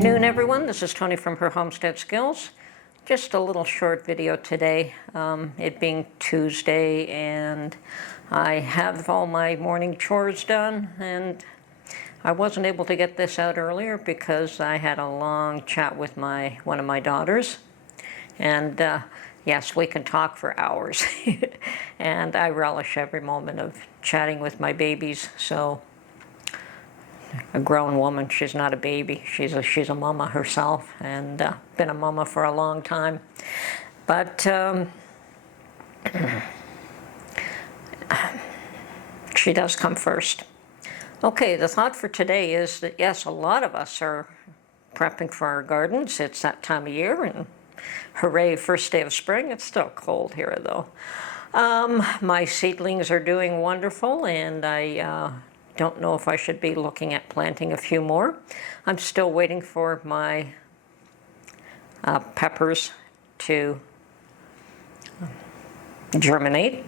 afternoon, everyone. This is Tony from Her Homestead Skills. Just a little short video today, it being Tuesday, and I have all my morning chores done, and I wasn't able to get this out earlier because I had a long chat with one of my daughters, and yes, we can talk for hours, and I relish every moment of chatting with my babies. So a grown woman, she's not a baby, she's a mama herself, and been a mama for a long time. But she does come first. Okay, the thought for today is that yes, a lot of us are prepping for our gardens. It's that time of year, and hooray, first day of spring. It's still cold here though. My seedlings are doing wonderful, and I don't know if I should be looking at planting a few more. I'm still waiting for my peppers to germinate,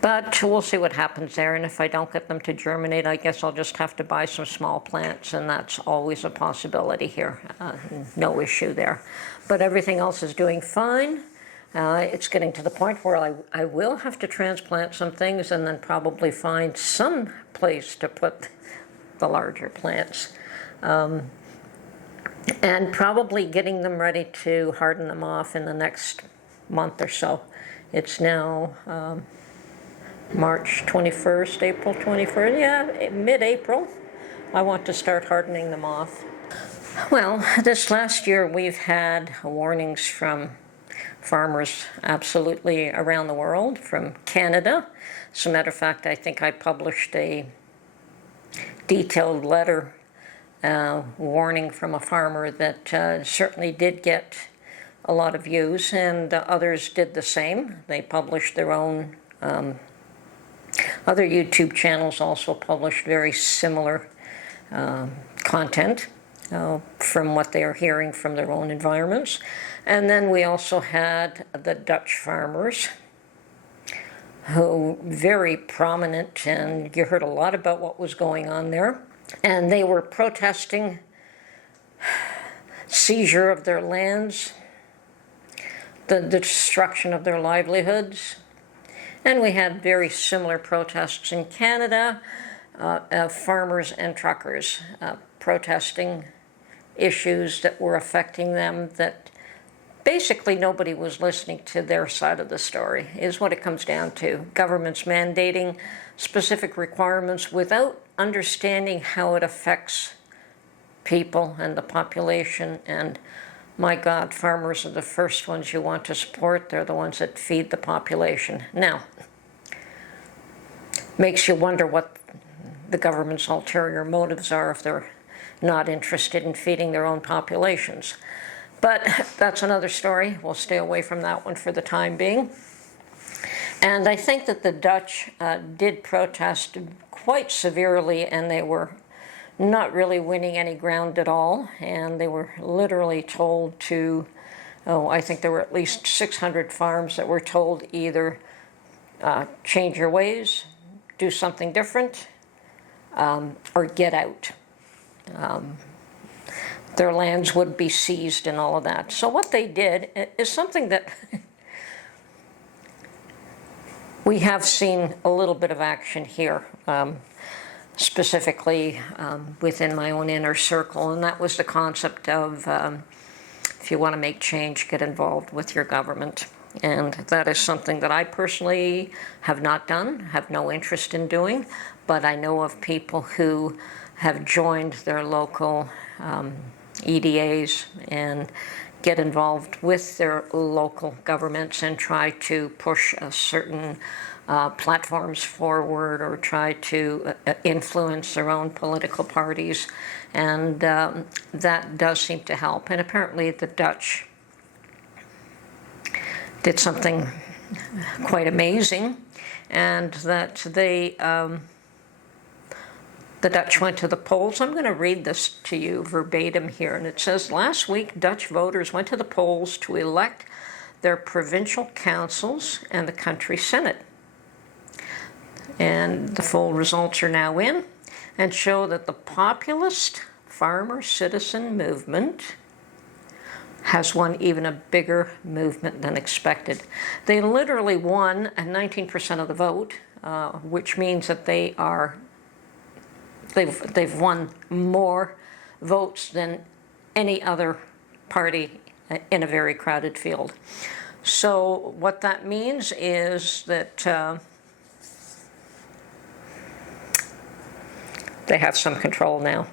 but we'll see what happens there. And if I don't get them to germinate, I guess I'll just have to buy some small plants, and that's always a possibility here. No issue there. But everything else is doing fine. It's getting to the point where I will have to transplant some things and then probably find some place to put the larger plants. And probably getting them ready to harden them off in the next month or so. It's now March 21st, April 21st, yeah, mid-April. I want to start hardening them off. Well, this last year we've had warnings from farmers absolutely around the world, from Canada. As a matter of fact, I think I published a detailed letter warning from a farmer that certainly did get a lot of views, and others did the same. They published their own, other YouTube channels also published very similar content from what they are hearing from their own environments. And then we also had the Dutch farmers, who very prominent, and you heard a lot about what was going on there. And they were protesting seizure of their lands, the destruction of their livelihoods. And we had very similar protests in Canada, farmers and truckers protesting issues that were affecting them, that basically nobody was listening to their side of the story, is what it comes down to. Governments mandating specific requirements without understanding how it affects people and the population. And my God, farmers are the first ones you want to support. They're the ones that feed the population. Now, makes you wonder what the government's ulterior motives are if they're not interested in feeding their own populations. But that's another story. We'll stay away from that one for the time being. And I think that the Dutch did protest quite severely, and they were not really winning any ground at all. And they were literally told to, I think there were at least 600 farms that were told either change your ways, do something different, or get out. Their lands would be seized and all of that. So what they did is something that we have seen a little bit of action here, specifically within my own inner circle, and that was the concept of if you want to make change, get involved with your government. And that is something that I personally have not done, have no interest in doing, but I know of people who have joined their local EDAs and get involved with their local governments and try to push certain platforms forward, or try to influence their own political parties. And that does seem to help. And apparently the Dutch did something quite amazing, and that they the Dutch went to the polls. I'm going to read this to you verbatim here, and it says, last week, Dutch voters went to the polls to elect their provincial councils and the country senate. And the full results are now in, and show that the populist farmer citizen movement has won even a bigger movement than expected. They literally won 19% of the vote, which means that they've won more votes than any other party in a very crowded field. So what that means is that they have some control now.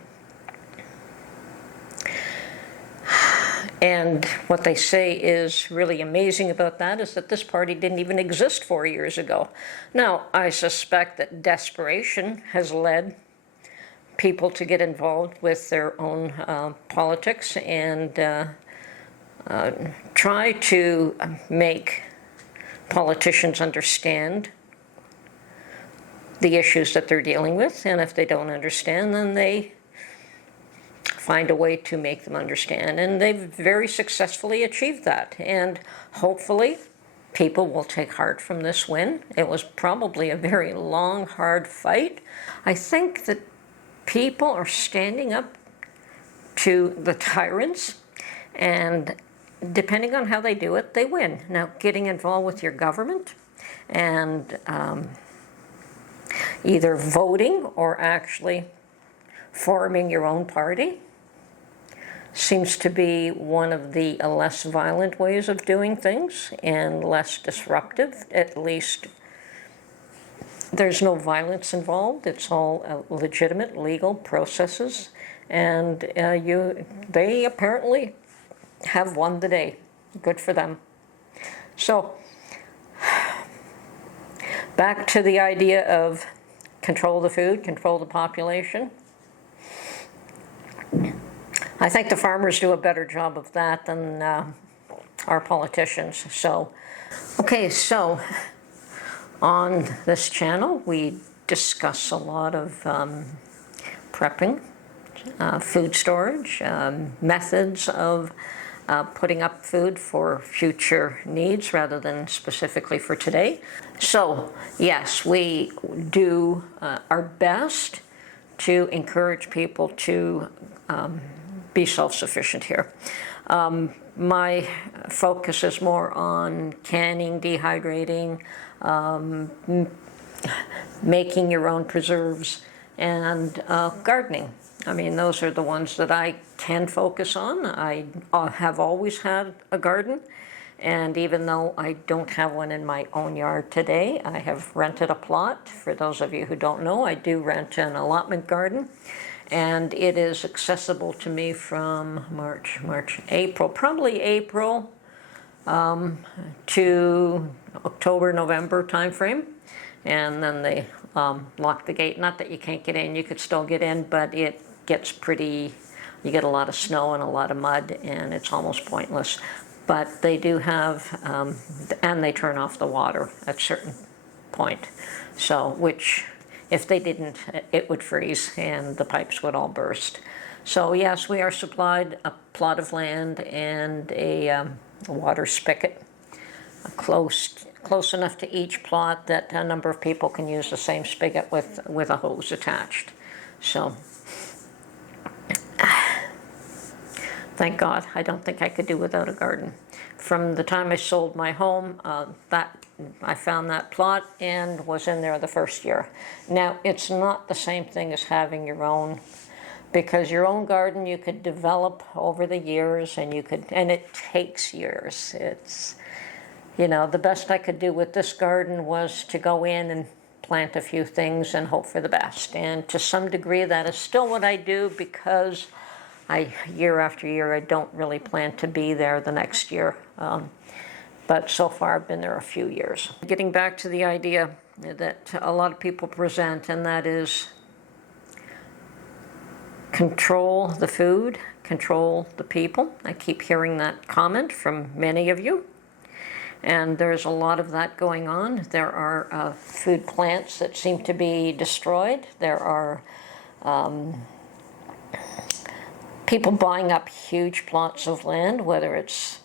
And what they say is really amazing about that is that this party didn't even exist 4 years ago. Now, I suspect that desperation has led people to get involved with their own politics and try to make politicians understand the issues that they're dealing with. And if they don't understand, then they find a way to make them understand. And they've very successfully achieved that. And hopefully people will take heart from this win. It was probably a very long, hard fight. I think that people are standing up to the tyrants, and depending on how they do it, they win. Now, getting involved with your government and either voting or actually forming your own party seems to be one of the less violent ways of doing things and less disruptive. At least there's no violence involved. It's all legitimate legal processes, and they apparently have won the day. Good for them. So back to the idea of control the food, control the population. I think the farmers do a better job of that than our politicians. So, okay, so on this channel we discuss a lot of prepping, food storage, methods of putting up food for future needs rather than specifically for today. So yes, we do our best to encourage people to be self-sufficient here. My focus is more on canning, dehydrating, making your own preserves, and gardening. I mean, those are the ones that I can focus on. I have always had a garden, and even though I don't have one in my own yard today, I have rented a plot. For those of you who don't know, I do rent an allotment garden, and it is accessible to me from April, probably April to October, November timeframe. And then they lock the gate. Not that you can't get in, you could still get in, but it gets pretty, you get a lot of snow and a lot of mud, and it's almost pointless. But they do have, and they turn off the water at a certain point. So, which, if they didn't, it would freeze and the pipes would all burst. So yes, we are supplied a plot of land and a water spigot, close enough to each plot that a number of people can use the same spigot with a hose attached. So, thank God, I don't think I could do without a garden. From the time I sold my home, I found that plot and was in there the first year. Now, it's not the same thing as having your own, because your own garden you could develop over the years, and it takes years. It's, you know, the best I could do with this garden was to go in and plant a few things and hope for the best. And to some degree, that is still what I do, because year after year, I don't really plan to be there the next year. But so far, I've been there a few years. Getting back to the idea that a lot of people present, and that is control the food, control the people. I keep hearing that comment from many of you. And there's a lot of that going on. There are food plants that seem to be destroyed. There are people buying up huge plots of land, whether it's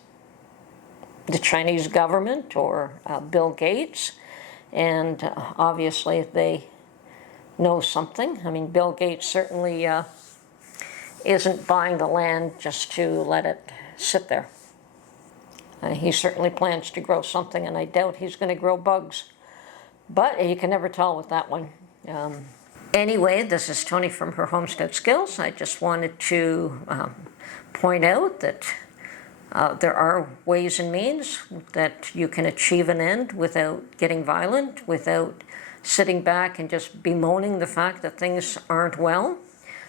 the Chinese government or Bill Gates. And obviously they know something. I mean, Bill Gates certainly isn't buying the land just to let it sit there. He certainly plans to grow something, and I doubt he's going to grow bugs. But you can never tell with that one. Anyway, this is Tony from Her Homestead Skills. I just wanted to point out that there are ways and means that you can achieve an end without getting violent, without sitting back and just bemoaning the fact that things aren't well.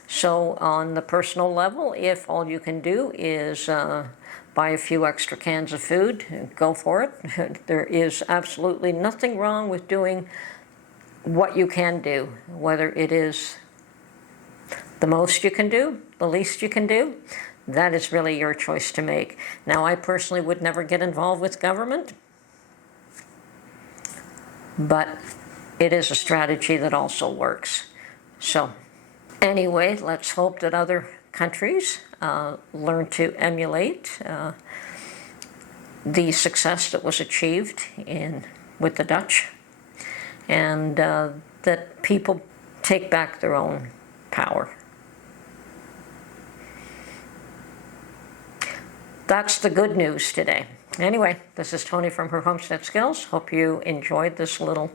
So on the personal level, if all you can do is buy a few extra cans of food, go for it. There is absolutely nothing wrong with doing what you can do, whether it is the most you can do, the least you can do. That is really your choice to make. Now, I personally would never get involved with government, but it is a strategy that also works. So anyway, let's hope that other countries learn to emulate the success that was achieved with the Dutch, and that people take back their own power. That's the good news today. Anyway, this is Tony from Her Homestead Skills. Hope you enjoyed this little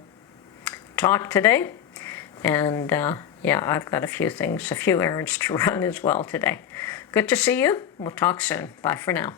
talk today. And yeah, I've got a few errands to run as well today. Good to see you. We'll talk soon. Bye for now.